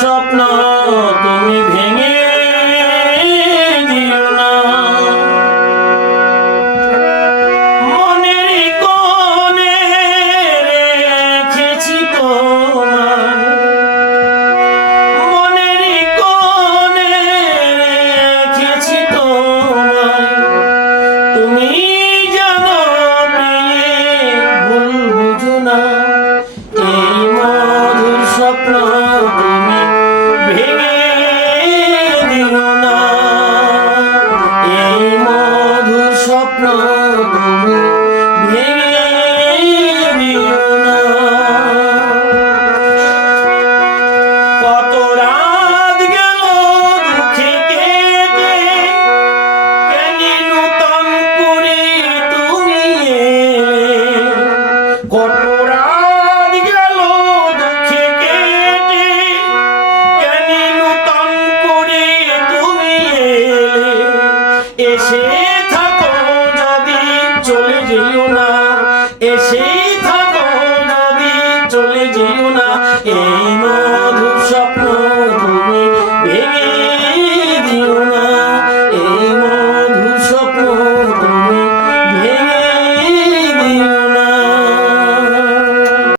স্বপ্ন তুমি ভেঙে দিও না। মনের কোণে রেখেছি তোমায়, মনের কোণে রেখেছি তোমায়। তুমি জানো প্রিয়ে ভুল বুঝো না, এই মধুর স্বপ্ন তুমি ভেঙে দিও না। এই মধুর স্বপ্ন তুমি ভেঙে দিও না। কত রাত গেল দুঃখে কেটে, কেন নূতন করে তুমি এলে। কত রাত গেল দুঃখে কেটে, কেন নূতন করে তুমি এলে। এসে